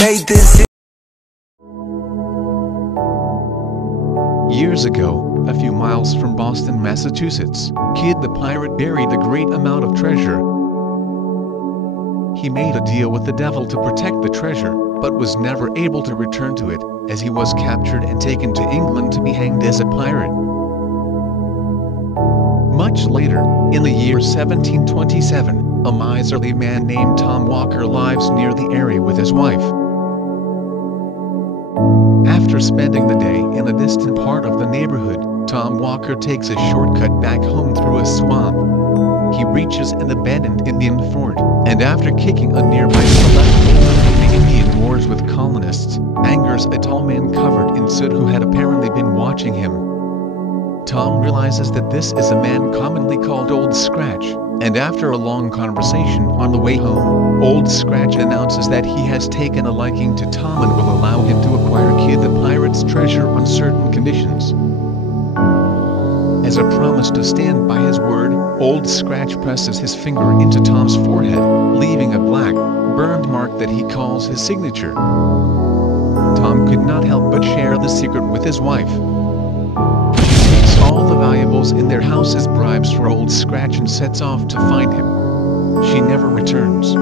made this. Years ago, a few miles from Boston, Massachusetts, Kid the Pirate buried a great amount of treasure. He made a deal with the devil to protect the treasure, but was never able to return to it, as he was captured and taken to England to be hanged as a pirate. Much later, in the year 1727, a miserly man named Tom Walker lives near the area with his wife. After spending the day in a distant part of the neighborhood, Tom Walker takes a shortcut back home through a swamp. He reaches an abandoned Indian fort, and after kicking a nearby select hole in the Indian wars with colonists, angers a tall man covered in soot who had apparently been watching him. Tom realizes that this is a man commonly called Old Scratch, and after a long conversation on the way home, Old Scratch announces that he has taken a liking to Tom and will allow him to acquire Kid the Pirate's treasure on certain conditions. As a promise to stand by his word, Old Scratch presses his finger into Tom's forehead, leaving a black, burned mark that he calls his signature. Tom could not help but share the secret with his wife. She takes all the valuables in their house as bribes for Old Scratch and sets off to find him. She never returns.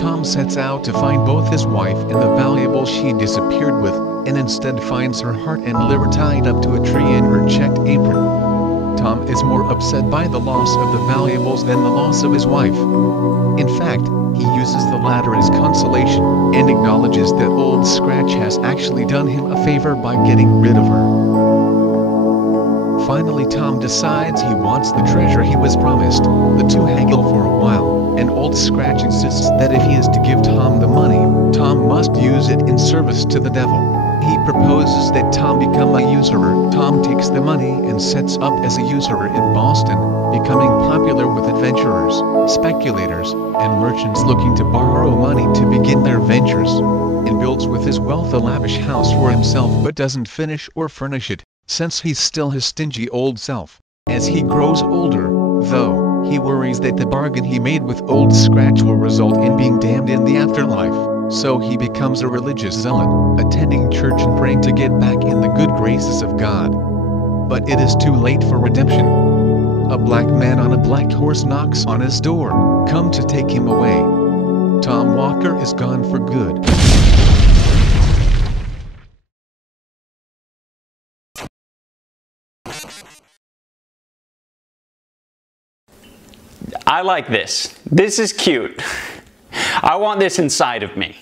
Tom sets out to find both his wife and the valuables she disappeared with, and instead finds her heart and liver tied up to a tree in her checked apron. Tom is more upset by the loss of the valuables than the loss of his wife. In fact, he uses the latter as consolation, and acknowledges that Old Scratch has actually done him a favor by getting rid of her. Finally, Tom decides he wants the treasure he was promised. The two haggle for a while, and Old Scratch insists that if he is to give Tom the money, Tom must use it in service to the devil. He proposes that Tom become a usurer. Tom takes the money and sets up as a usurer in Boston, becoming popular with adventurers, speculators, and merchants looking to borrow money to begin their ventures, and builds with his wealth a lavish house for himself but doesn't finish or furnish it, since he's still his stingy old self. As he grows older, though, he worries that the bargain he made with Old Scratch will result in being damned in the afterlife, so he becomes a religious zealot, attending church and praying to get back in the good graces of God. But it is too late for redemption. A black man on a black horse knocks on his door, come to take him away. Tom Walker is gone for good. I like this. This is cute. I want this inside of me.